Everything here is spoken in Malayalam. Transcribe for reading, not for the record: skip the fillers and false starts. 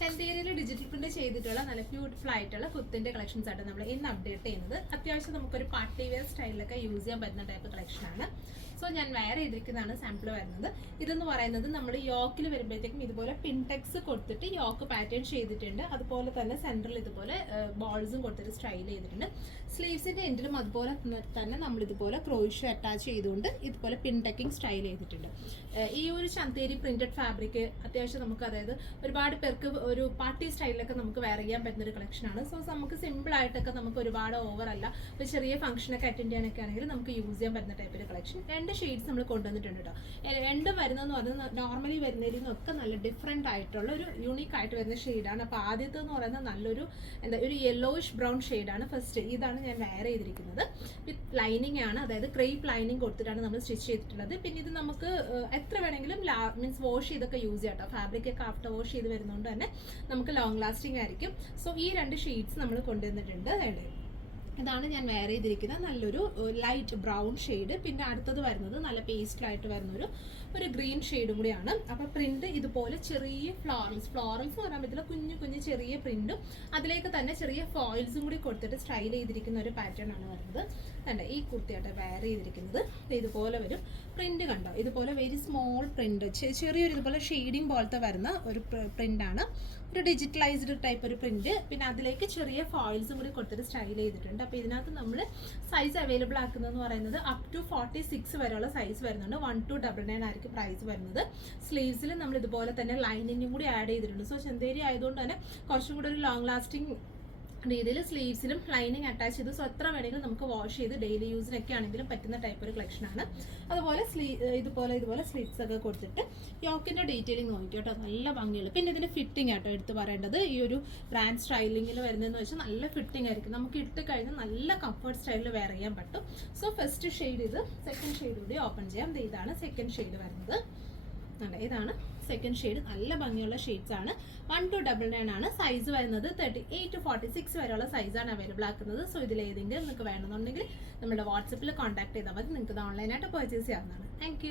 ചന്തേരിയിൽ ഡിജിറ്റൽ പ്രിന്റ് ചെയ്തിട്ടുള്ള നല്ല ബ്യൂട്ടിഫുൾ ആയിട്ടുള്ള കുത്തിന്റെ കളക്ഷൻസ് ആയിട്ട് നമ്മൾ ഇന്ന് അപ്ഡേറ്റ് ചെയ്യുന്നത്. അത്യാവശ്യം നമുക്കൊരു പാർട്ടി വെയർ സ്റ്റൈലിലൊക്കെ യൂസ് ചെയ്യാൻ പറ്റുന്ന ടൈപ്പ് കളക്ഷനാണ്. സോ ഞാൻ വെയർ ചെയ്തിരിക്കുന്നതാണ് സാമ്പിൾ വരുന്നത്. ഇതെന്ന് പറയുന്നത് നമ്മൾ യോക്കിൽ വരുമ്പോഴത്തേക്കും ഇതുപോലെ പിൻടെക്സ് കൊടുത്തിട്ട് യോക്ക് പാറ്റേൺ ചെയ്തിട്ടുണ്ട്. അതുപോലെ തന്നെ സെൻറ്ററിൽ ഇതുപോലെ ബോൾസും കൊടുത്തിട്ട് സ്റ്റൈൽ ചെയ്തിട്ടുണ്ട്. സ്ലീവ്സിന്റെ എൻഡിലും അതുപോലെ തന്നെ നമ്മൾ ഇതുപോലെ ക്രോഷ്യോ അറ്റാച്ച് ചെയ്തുകൊണ്ട് ഇതുപോലെ പിൻടെക്കിങ് സ്റ്റൈൽ ചെയ്തിട്ടുണ്ട്. ഈ ഒരു ചന്തേരി പ്രിന്റഡ് ഫാബ്രിക് അത്യാവശ്യം നമുക്ക്, അതായത് ഒരുപാട് പേർക്ക് ഒരു പാർട്ടി സ്റ്റൈലിലൊക്കെ നമുക്ക് വെയർ ചെയ്യാൻ പറ്റുന്ന ഒരു കളക്ഷനാണ്. സോ നമുക്ക് സിമ്പിൾ ആയിട്ടൊക്കെ നമുക്ക് ഒരുപാട് ഓവർ അല്ല, ഒരു ചെറിയ ഫംഗ്ഷനൊക്കെ അറ്റൻഡ് ചെയ്യാനൊക്കെ ആണെങ്കിൽ നമുക്ക് യൂസ് ചെയ്യാൻ പറ്റുന്ന ടൈപ്പ് ഒരു കളക്ഷൻ. രണ്ട് ഷെയ്ഡ്സ് നമ്മൾ കൊണ്ടുവന്നിട്ടുണ്ട് കേട്ടോ. രണ്ടും വരുന്നതെന്ന് പറയുന്നത് നോർമലി വരുന്നതിൽ നിന്നൊക്കെ നല്ല ഡിഫറെന്റ് ആയിട്ടുള്ള ഒരു യൂണീക്ക് ആയിട്ട് വരുന്ന ഷെയ്ഡാണ്. അപ്പോൾ ആദ്യത്തെ എന്ന് പറയുന്നത് നല്ലൊരു ഒരു യെല്ലോയിഷ് ബ്രൗൺ ഷെയ്ഡാണ് ഫസ്റ്റ്. ഇതാണ് ഞാൻ വെയർ ചെയ്തിരിക്കുന്നത്. വിത്ത് ലൈനിങ് ആണ്, അതായത് ക്രേപ്പ് ലൈനിങ് കൊടുത്തിട്ടാണ് നമ്മൾ സ്റ്റിച്ച് ചെയ്തിട്ടുള്ളത്. പിന്നെ ഇത് നമുക്ക് എത്ര വേണമെങ്കിലും മീൻസ് വാഷ് ചെയ്തൊക്കെ യൂസ് ചെയ്യാം കേട്ടോ. ഫാബ്രിക് ഒക്കെ ആഫ്റ്റർ വാഷ് ചെയ്ത് വരുന്നതുകൊണ്ട് തന്നെ നമുക്ക് ലോങ് ലാസ്റ്റിംഗ് ആയിരിക്കും. സോ ഈ രണ്ട് ഷെയ്ഡ്സ് നമ്മൾ കൊണ്ടുവന്നിട്ടുണ്ട്. ഇതാണ് ഞാൻ വെയർ ചെയ്തിരിക്കുന്ന നല്ലൊരു ലൈറ്റ് ബ്രൗൺ ഷെയ്ഡ്. പിന്നെ അടുത്തത് വരുന്നത് നല്ല പേസ്റ്റിലായിട്ട് വരുന്ന ഒരു ഗ്രീൻ ഷെയ്ഡും കൂടിയാണ്. അപ്പോൾ പ്രിന്റ് ഇതുപോലെ ചെറിയ ഫ്ലോറൽസ് എന്ന് പറയാൻ പറ്റില്ല, കുഞ്ഞു കുഞ്ഞു ചെറിയ പ്രിന്റും അതിലേക്ക് തന്നെ ചെറിയ ഫോയിൽസും കൂടി കൊടുത്തിട്ട് സ്റ്റൈൽ ചെയ്തിരിക്കുന്ന ഒരു പാറ്റേൺ ആണ് വരുന്നത്. കണ്ടോ, ഈ കുർത്തിയായിട്ട് വെയർ ചെയ്തിരിക്കുന്നത് ഇതുപോലെ വരും. പ്രിന്റ് കണ്ടോ, ഇതുപോലെ വെരി സ്മോൾ പ്രിന്റ്, ചെറിയൊരു ഇതുപോലെ ഷെയ്ഡിങ് പോലത്തെ വരുന്ന ഒരു പ്രിന്റാണ്. ഒരു ഡിജിറ്റലൈസ്ഡ് ടൈപ്പ് ഒരു പ്രിന്റ്. പിന്നെ അതിലേക്ക് ചെറിയ ഫോയിൽസും കൂടി കൊടുത്തിട്ട് സ്റ്റൈൽ ചെയ്തിട്ടുണ്ട്. അപ്പോൾ ഇതിനകത്ത് നമ്മൾ സൈസ് അവൈലബിൾ ആക്കുന്നതെന്ന് പറയുന്നത് അപ് ടു 46 വരെയുള്ള സൈസ് വരുന്നുണ്ട്. 1299 ആയിരിക്കും പ്രൈസ് വരുന്നത്. സ്ലീവ്സിൽ നമ്മൾ ഇതുപോലെ തന്നെ ലൈനിങ്ങും കൂടി ആഡ് ചെയ്തിട്ടുണ്ട്. സോ ചന്തേരി ആയതുകൊണ്ട് തന്നെ കുറച്ചും കൂടി ഒരു ലോങ് ലാസ്റ്റിംഗ് രീതിയിൽ സ്ലീവ്സിലും ലൈനിങ് അറ്റാച്ച് ചെയ്തു. സോ എത്ര വേണമെങ്കിലും നമുക്ക് വാഷ് ചെയ്ത് ഡെയിലി യൂസിനൊക്കെ ആണെങ്കിലും പറ്റുന്ന ടൈപ്പ് ഒരു കളക്ഷനാണ്. അതുപോലെ ഇതുപോലെ സ്ലീവ്സ് ഒക്കെ കൊടുത്തിട്ട് യോക്കിന്റെ ഡീറ്റെയിലിംഗ് നോക്കിയോട്ടോ, നല്ല ഭംഗിയുള്ളൂ. പിന്നെ ഇതിന്റെ ഫിറ്റിംഗ് ആട്ടോ എടുത്ത് പറയേണ്ടത്. ഈ ഒരു ബ്രാൻഡ് സ്റ്റൈലിങ്ങിൽ വരുന്നതെന്ന് വെച്ചാൽ നല്ല ഫിറ്റിംഗ് ആയിരിക്കും. നമുക്ക് ഇട്ട് കഴിഞ്ഞാൽ നല്ല കംഫർട്ട് സ്റ്റൈലിൽ വെയർ ചെയ്യാൻ പറ്റും. സോ ഫസ്റ്റ് ഷെയ്ഡ് ഇത്, സെക്കൻഡ് ഷെയ്ഡ് കൂടി ഓപ്പൺ ചെയ്യാം. ഇതാണ് സെക്കൻഡ് ഷെയ്ഡ് വരുന്നത്. ഇതാണ് സെക്കൻഡ് ഷെയ്ഡ്. നല്ല ഭംഗിയുള്ള ഷെയ്ഡ്സ് ആണ്. 1299 ആണ് സൈസ് വരുന്നത്. 38 to 46 വരെയുള്ള സൈസാണ് അവൈലബിൾ ആക്കുന്നത്. സോ ഇതിൽ ഏതെങ്കിലും നിങ്ങൾക്ക് വേണമെന്നുണ്ടെങ്കിൽ നമ്മുടെ വാട്സപ്പിൽ കോൺടാക്ട് ചെയ്താൽ മതി. നിങ്ങൾക്ക് ഇത് ഓൺലൈനായിട്ട് പർച്ചേസ് ചെയ്യാവുന്നതാണ്. താങ്ക്